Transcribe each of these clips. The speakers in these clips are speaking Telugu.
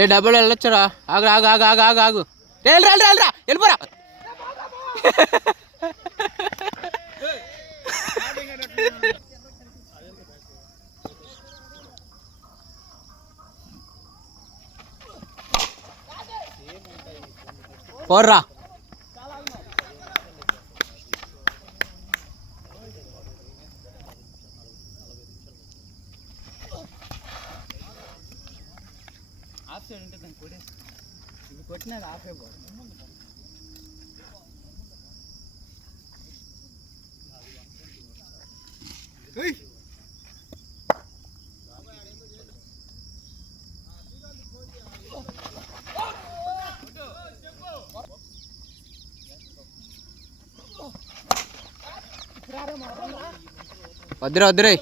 ఏ డబ్బులు వెళ్ళొచ్చురా. ఆగు ఆగు ఆగు ఆగు ఆగు ఆగు. వెళ్ళరా వెళ్ళిపోరా. పోర్రా. ఆఫ్ సైడ్ ఉంటే దాన్ని కొట్టేసి ఇది కొట్టినది ఆఫ్ అయిపోతుంది. వద్దురా వద్దురా.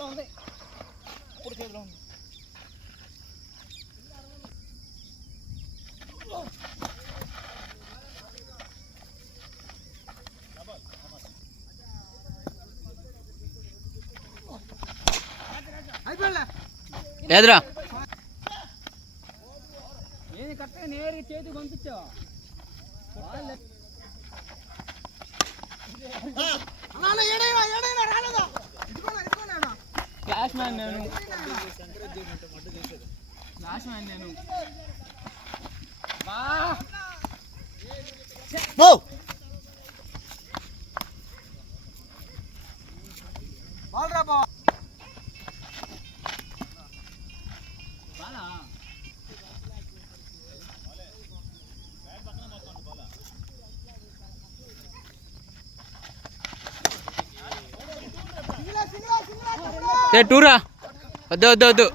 లేదురా ఏది కరెక్ట్గా నేరుగా చేతికి పంపించావా? క్లాస్ మ్యాన్ నేను టూరా. వద్దు వద్దు వద్దు.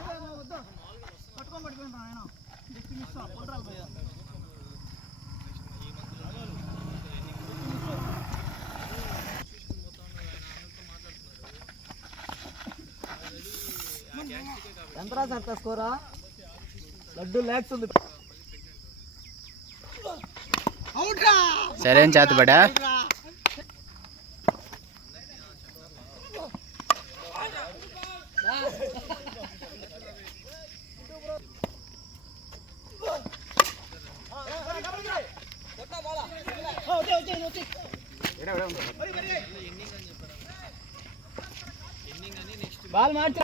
ఎంతరా సార్ స్కోరా? లడ్డు ల్యాక్స్ ఉంది. సరే చేతబడా. బాల్ మార్చ.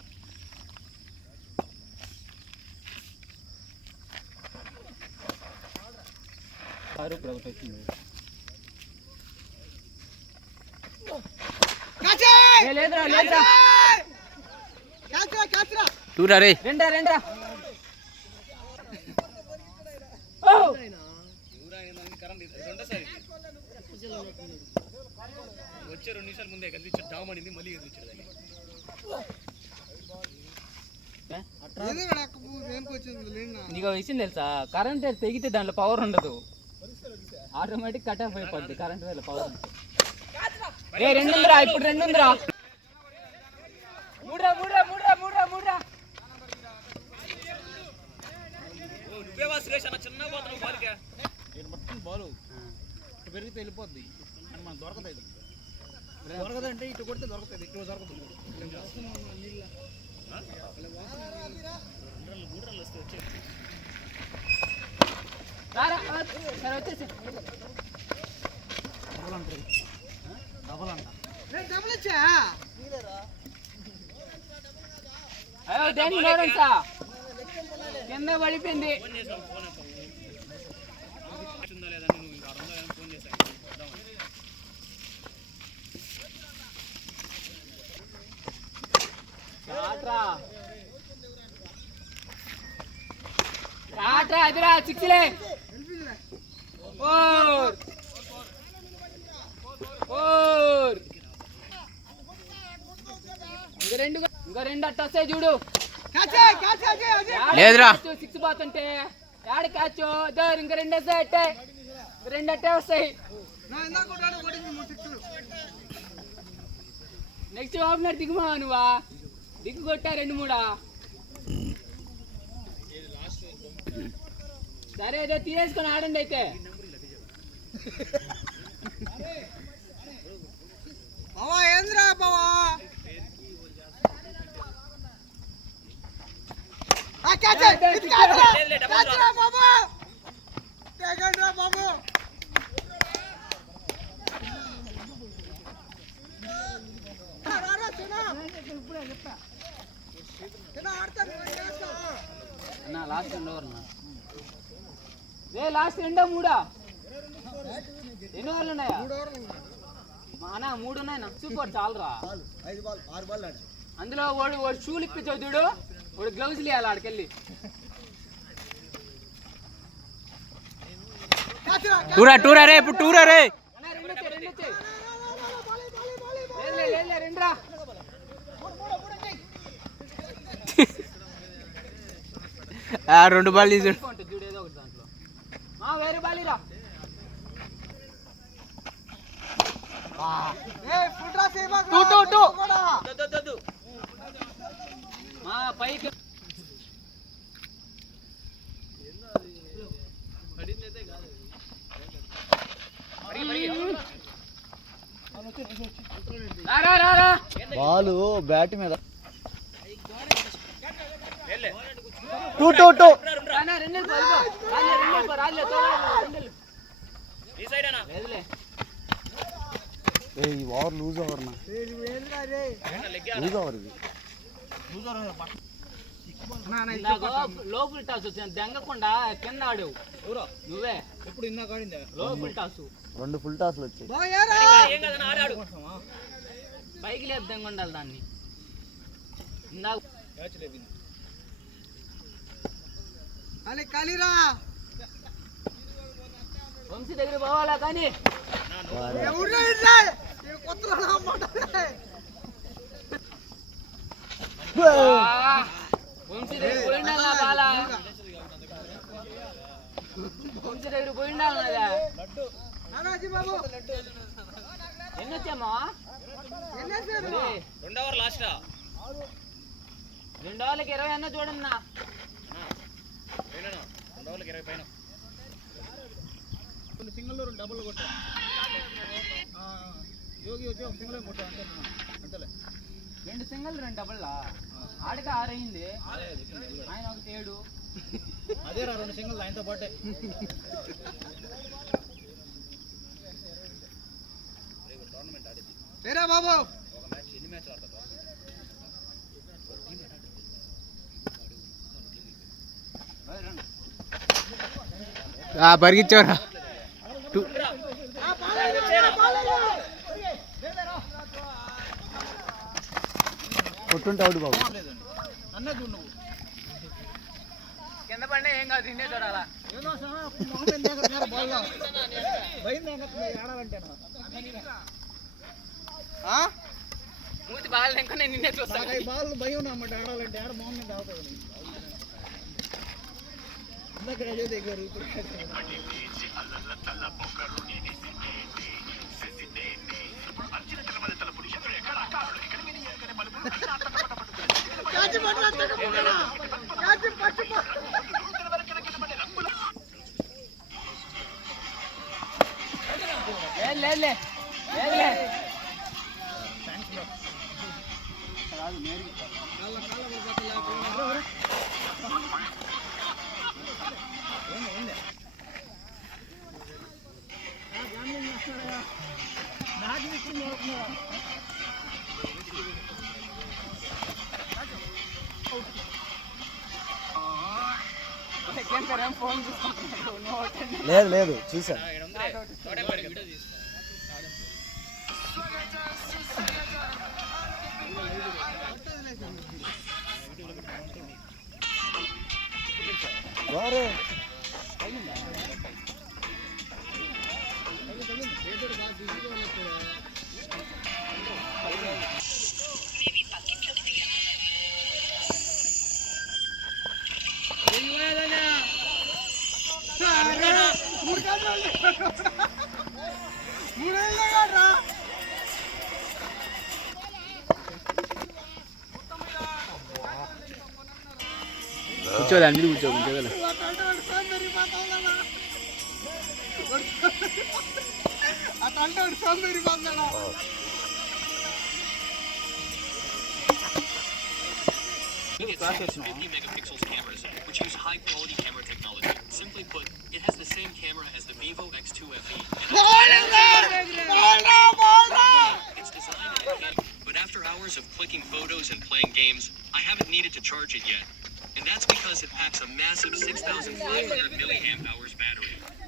టూరా రే. రెండా వచ్చే 2 నిమిషాల ముందే కదిలించాడు. డామ్ అనింది మళ్ళీ కదిలించాడు. నీకు విషయం తెలుసా? కరెంట్ తెగితే దాంట్లో పవర్ ఉండదు, ఆటోమేటిక్ కట్ ఆఫ్ అయిపోద్ది. కరెంట్ వల్ల పవర్ ఉంటుంది. 2 ఉందిరా, ఇప్పుడు 2 ఉందిరా. మూడ్రా చిన్న బాలు పెరిగితే వెళ్ళిపోద్ది. మన దొరకదంటే ఇటు కొడితే దొరుకుతుంది, ఇటు దొరకదు. కింద పడిపోయింది. అదిరా 6లే. ఇంకా 2 అట్ట వస్తాయి చూడు. లేదురా 6 పోతుంటే యాడ క్యాచ్. ఇంకా 2 వస్తాయి. అట్టే 2 అట్టే వస్తాయి. నెక్స్ట్ ఓపెనర్ దిగుమా నువ్వా? దిగ్గు కొట్టా 2-3. సరే అదే తీసేసుకొని ఆడండి అయితే. ఏంద్రా బావా లాస్ట్ 2 ఓవర్లు లాస్ట్ 2 3 ఎన్ని ఓవర్లు ఉన్నాయా? 3 ఉన్నాయి. సూపర్ చాలరా. 5 బాల్ 6 బాల్ ఆడు. అందులో వాడు షూలు ఇప్పించావు చూడు, వాడు గ్లౌజ్ లేయాలి ఆడికెళ్ళి. టూరా రే ఇప్పుడు టూరా రే. రెండురా 2 బాల్ తీసాడు చూడు, ఏదో ఒకటి దాంట్లో వేరే బాలీరా. పైకి బాలు బ్యాట్ మీద 2 ఓవర్ లూజ్ ఓవర్ లోపల టాస్ వచ్చింది దెంగకుండా కింద ఆడావు నువ్వే. ఎప్పుడు లోపల టాస్ 2 ఫుల్ టాస్లు వచ్చాయి. పైకి లేదు దెంగొండాలి దాన్ని. ఇందాక వంశీ దగ్గర పోవాలా కానీ వంశీ దగ్గర పోయిండాలి నా బాల. వంశీ దగ్గర పోయిండాలి నాదా. ఎన్ని వచ్చామా? 2 ఓవర్లు లాస్ట్. 2 ఓవర్లకి 20 అన్న చూడండి నా. 2 ఓవర్లకి 20 పైన. సింగిల్ 2 డబుల్ కొట్టా. యోగి వచ్చి ఒక సింగిల్ కొట్టా అంతేలే. 2 సింగిల్ 2 డబుల్ ఆడికి 6 అయింది. ఆయన ఒక 7. అదేరా 2 సింగిల్ ఆయనతో పాటే. బాబు ఎన్ని మ్యాచ్ ఆడతారు? పరిగిచ్చారా కొట్టుంటే అవుట్ బాబు. కింద పడినా ఏం కాదు, నిన్నే చూడాలా. మూతి బాగా ఇంకా నేను నిన్నే చూస్తాను. బాల్ భయం అన్నమాట ఆడాలంటే. ఆడ బాగుందంటే ఆడుతుంది. ఇందాక అదే దగ్గర లేదు లేదు చూసా. కూర్చోలే అందరూ కూర్చోలే. It uses 50 megapixels cameras, which use high-quality camera technology. Simply put, it has the same camera as the Vivo X2 FE. It's designed and packaged, but after hours of clicking photos and playing games, I haven't needed to charge it yet. And that's because it packs a massive 6,500 milliamp hours battery.